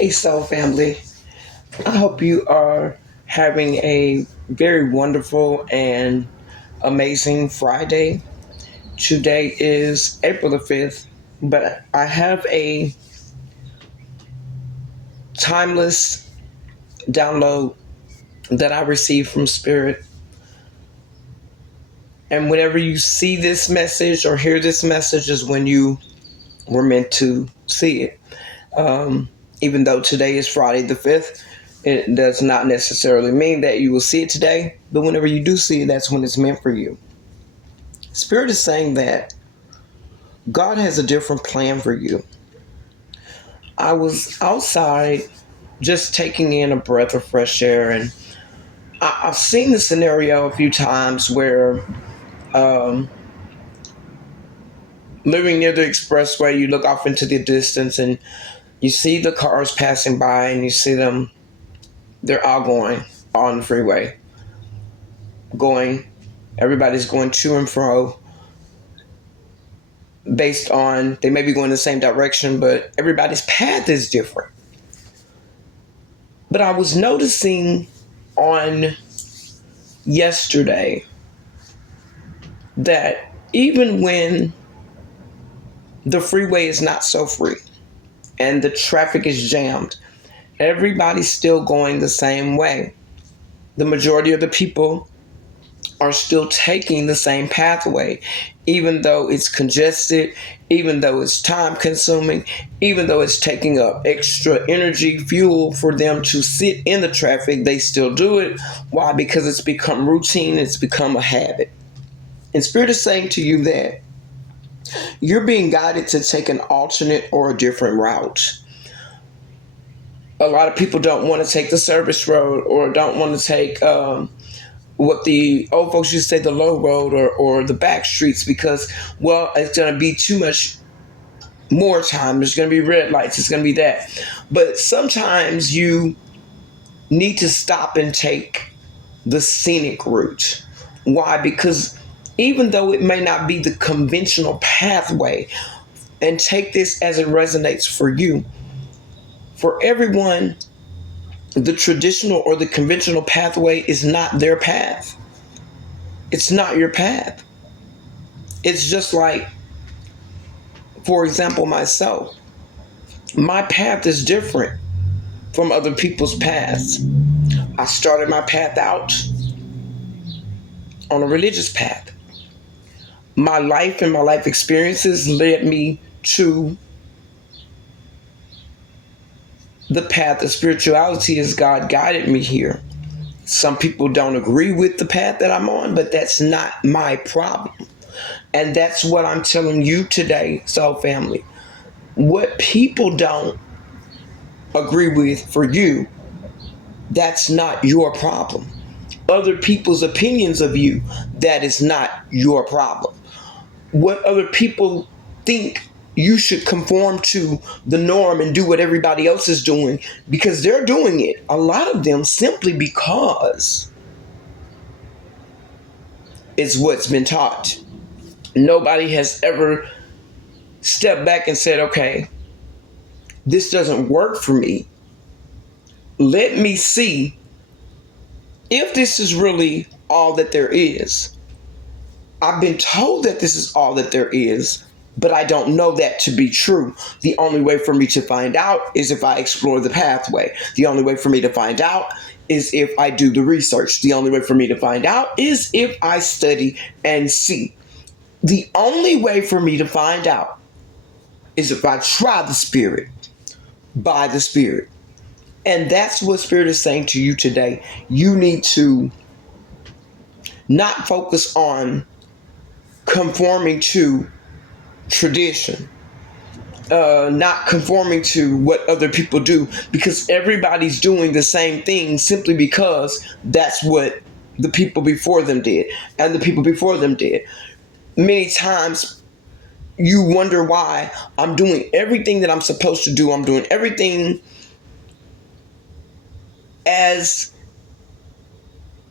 Hey, Soul Family. I hope you are having a very wonderful and amazing Friday. Today is April the 5th, but I have a timeless download that I received from Spirit. And whenever you see this message or hear this message, is when you were meant to see it. Um, Even though today is Friday the 5th, it does not necessarily mean that you will see it today, but whenever you do see it, that's when it's meant for you. Spirit is saying that God has a different plan for you. I was outside just taking in a breath of fresh air, and I've seen the scenario a few times where um, living near the expressway, you look off into the distance and you see the cars passing by, and you see them, they're all going on the freeway, going, everybody's going to and fro based on, they may be going the same direction, but everybody's path is different. But I was noticing on yesterday that even when the freeway is not so free and the traffic is jammed, everybody's still going the same way. The majority of the people are still taking the same pathway, even though it's congested, even though it's time consuming, even though it's taking up extra energy, fuel for them to sit in the traffic, they still do it. Why? Because it's become routine, it's become a habit. And Spirit is saying to you that you're being guided to take an alternate or a different route. A lot of people don't want to take the service road, or don't want to take what the old folks used to say, the low road, or the back streets, because, well, it's going to be too much more time. There's going to be red lights. It's going to be that. But sometimes you need to stop and take the scenic route. Why? Because even though it may not be the conventional pathway, and take this as it resonates for you, for everyone, the traditional or the conventional pathway is not their path. It's not your path. It's just like, for example, myself. My path is different from other people's paths. I started my path out on a religious path. My life and my life experiences led me to the path of spirituality as God guided me here. Some people don't agree with the path that I'm on, but that's not my problem. And that's what I'm telling you today, Soul Family. What people don't agree with for you, that's not your problem. Other people's opinions of you, that is not your problem. What other people think you should conform to the norm and do what everybody else is doing, because they're doing it, a lot of them, simply because it's what's been taught. Nobody has ever stepped back and said, okay, this doesn't work for me. Let me see if this is really all that there is. I've been told that this is all that there is, but I don't know that to be true. The only way for me to find out is if I explore the pathway. The only way for me to find out is if I do the research. The only way for me to find out is if I study and see. The only way for me to find out is if I try the Spirit, by the Spirit. And that's what Spirit is saying to you today. You need to not focus on conforming to tradition, not conforming to what other people do, because everybody's doing the same thing simply because that's what the people before them did, and the people before them did. Many times you wonder why I'm doing everything that I'm supposed to do. I'm doing everything as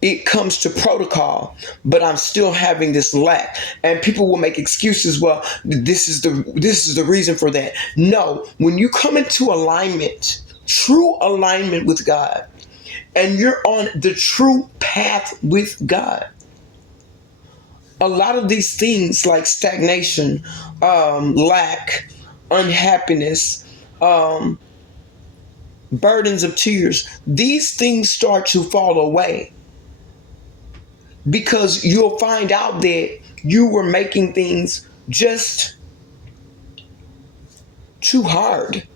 it comes to protocol, but I'm still having this lack. And people will make excuses. Well, this is the reason for that. No, when you come into alignment true alignment with God, and you're on the true path with God, a lot of these things like stagnation, lack, unhappiness, um, burdens of tears, these things start to fall away because you'll find out that you were making things just too hard.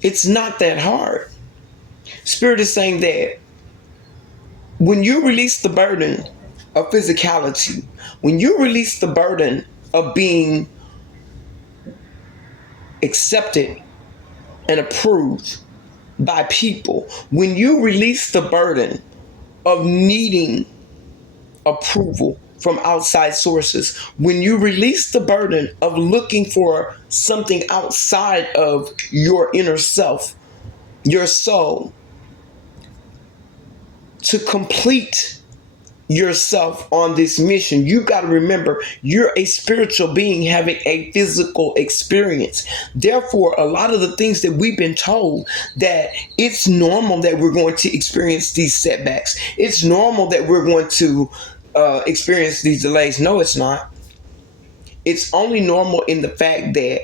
It's not that hard. Spirit is saying that when you release the burden of physicality, when you release the burden of being accepted and approved by people, when you release the burden of needing approval from outside sources, when you release the burden of looking for something outside of your inner self, your soul, to complete yourself on this mission, you got to remember you're a spiritual being having a physical experience. Therefore, a lot of the things that we've been told, that it's normal that we're going to experience these setbacks, it's normal that we're going to experience these delays. No, it's not. It's only normal in the fact that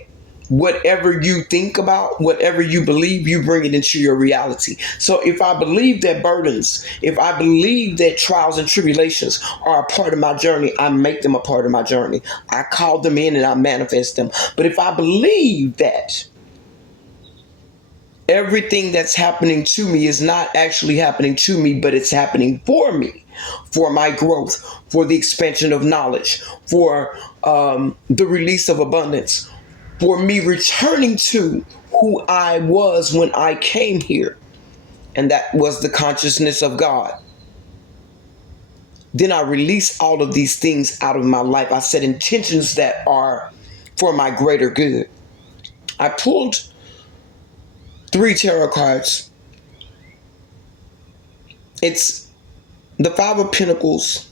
whatever you think about, whatever you believe, you bring it into your reality. So if I believe that burdens, if I believe that trials and tribulations are a part of my journey, I make them a part of my journey. I call them in and I manifest them. But if I believe that everything that's happening to me is not actually happening to me, but it's happening for me, for my growth, for the expansion of knowledge, for the release of abundance, for me returning to who I was when I came here, and that was the consciousness of God. Then I release all of these things out of my life. I set intentions that are for my greater good. I pulled 3 tarot cards. It's the Five of Pentacles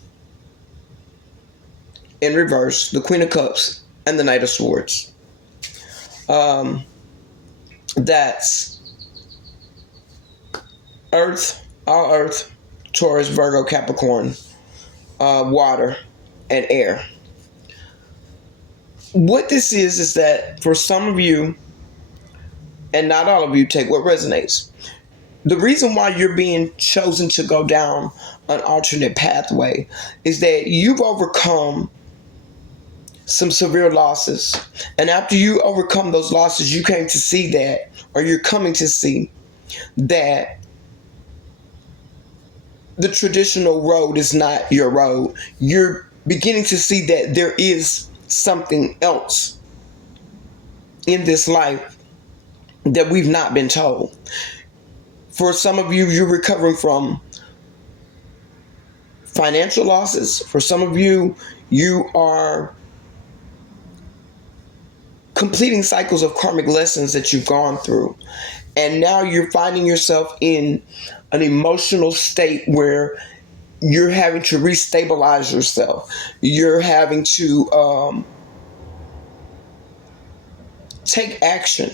in reverse, the Queen of Cups, and the Knight of Swords. That's Earth, all Earth, Taurus, Virgo, Capricorn, water, and air. What this is that for some of you, and not all of you, take what resonates. The reason why you're being chosen to go down an alternate pathway is that you've overcome some severe losses. And after you overcome those losses, you came to see that, or you're coming to see that the traditional road is not your road. You're beginning to see that there is something else in this life that we've not been told. For some of you, you're recovering from financial losses. For some of you, you are completing cycles of karmic lessons that you've gone through. And now you're finding yourself in an emotional state where you're having to restabilize yourself. You're having to take action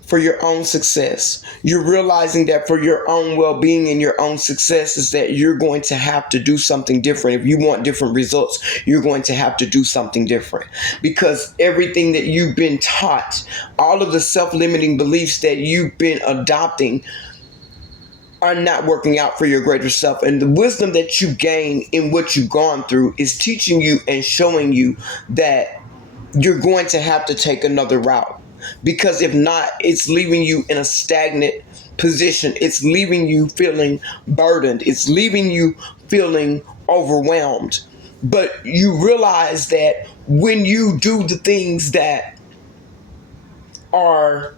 for your own success. You're realizing that for your own well-being and your own success is that you're going to have to do something different. If you want different results, you're going to have to do something different, because everything that you've been taught, all of the self-limiting beliefs that you've been adopting are not working out for your greater self. And the wisdom that you gain in what you've gone through is teaching you and showing you that you're going to have to take another route. Because if not, it's leaving you in a stagnant position. It's leaving you feeling burdened. It's leaving you feeling overwhelmed. But you realize that when you do the things that are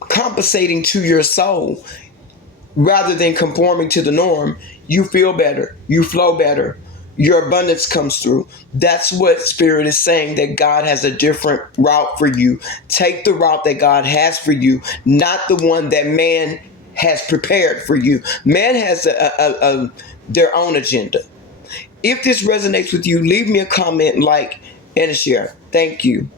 compensating to your soul rather than conforming to the norm, you feel better, you flow better, your abundance comes through. That's what Spirit is saying, that God has a different route for you. Take the route that God has for you, not the one that man has prepared for you. Man has their own agenda. If this resonates with you, leave me a comment, like, and a share. Thank you.